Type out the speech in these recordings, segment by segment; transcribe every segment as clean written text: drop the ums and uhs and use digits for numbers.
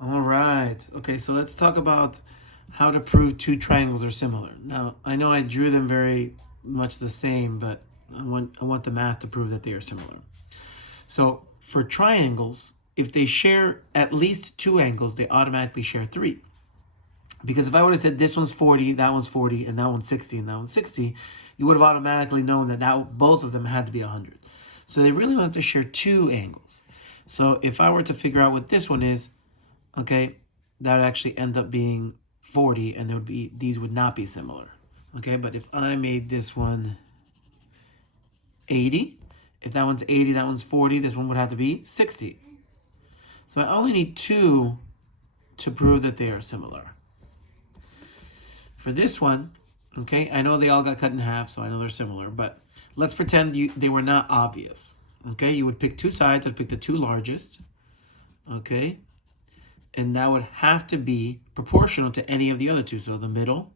All right. Okay, so let's talk about how to prove two triangles are similar. Now, I know I drew them very much the same, but I want the math to prove that they are similar. So for triangles, if they share at least two angles, they automatically share three. Because if I would have said this one's 40, that one's 40, and that one's 60, and that one's 60, you would have automatically known that both of them had to be 100. So they really want to share two angles. So if I were to figure out what this one is, okay, that would actually end up being 40, and these would not be similar. Okay, but if I made this one 80, if that one's 80, that one's 40, this one would have to be 60. So I only need two to prove that they are similar. For this one, okay, I know they all got cut in half, so I know they're similar, but let's pretend they were not obvious. Okay, you would pick two sides. I'd pick the two largest. Okay, and that would have to be proportional to any of the other two. So the middle,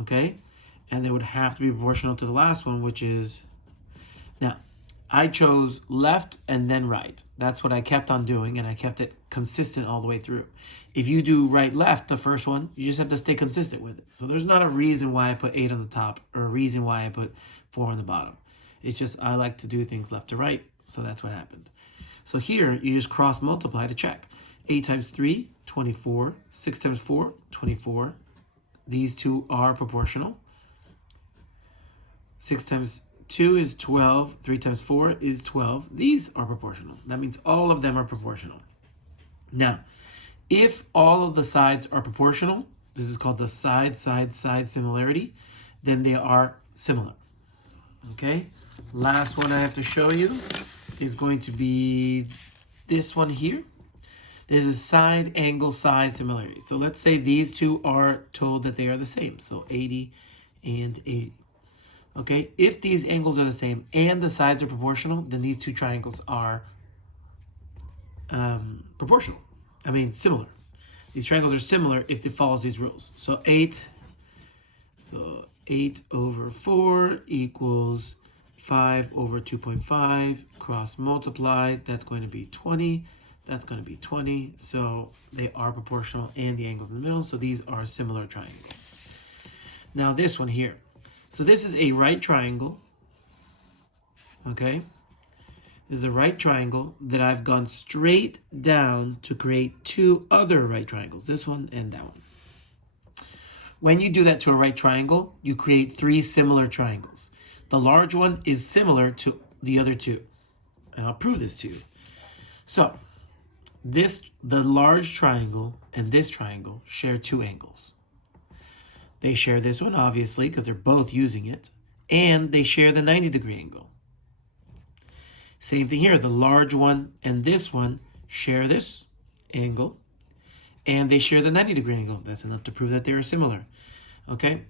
okay, and they would have to be proportional to the last one, which is, now, I chose left and then right. That's what I kept on doing, and I kept it consistent all the way through. If you do right, left, the first one, you just have to stay consistent with it. So there's not a reason why I put 8 on the top or a reason why I put 4 on the bottom. It's just I like to do things left to right, so that's what happened. So here, you just cross multiply to check. 8 times 3, 24. 6 times 4, 24. These two are proportional. 6 times 2 is 12. 3 times 4 is 12. These are proportional. That means all of them are proportional. Now, if all of the sides are proportional, this is called the side similarity, then they are similar. Okay? Last one I have to show you is going to be this one here. This is side angle side similarity. So let's say these two are told that they are the same. So 80 and 80. Okay, if these angles are the same and the sides are proportional, then these two triangles are similar. These triangles are similar if it follows these rules. So 8 over 4 equals 5 over 2.5, cross multiply, that's going to be 20. That's going to be 20. So they are proportional and the angles in the middle. So these are similar triangles. Now this one here. So this is a right triangle, okay? This is a right triangle that I've gone straight down to create two other right triangles, this one and that one. When you do that to a right triangle, you create three similar triangles. The large one is similar to the other two, and I'll prove this to you. So the large triangle and this triangle share two angles. They share this one, obviously, because they're both using it. And they share the 90-degree angle. Same thing here. The large one and this one share this angle. And they share the 90-degree angle. That's enough to prove that they are similar. Okay?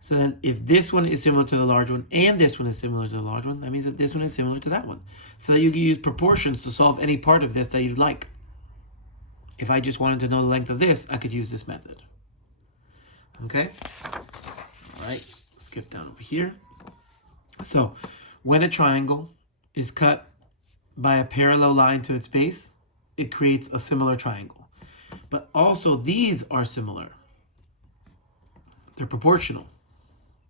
So then if this one is similar to the large one and this one is similar to the large one, that means that this one is similar to that one. So that you can use proportions to solve any part of this that you'd like. If I just wanted to know the length of this, I could use this method. Okay, all right, skip down over here. So when a triangle is cut by a parallel line to its base, it creates a similar triangle. But also these are similar. They're proportional.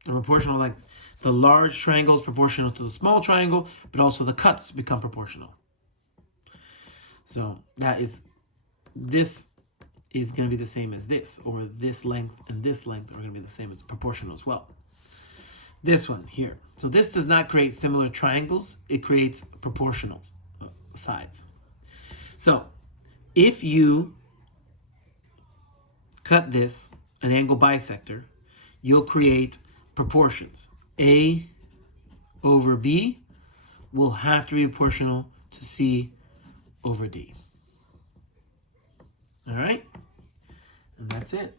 They're proportional, like the large triangle is proportional to the small triangle, but also the cuts become proportional. So this is going to be the same as this, or this length and this length are going to be the same as proportional as well. This one here. So this does not create similar triangles. It creates proportional sides. So if you cut this, an angle bisector, you'll create proportions. A over B will have to be proportional to C over D. All right? And that's it.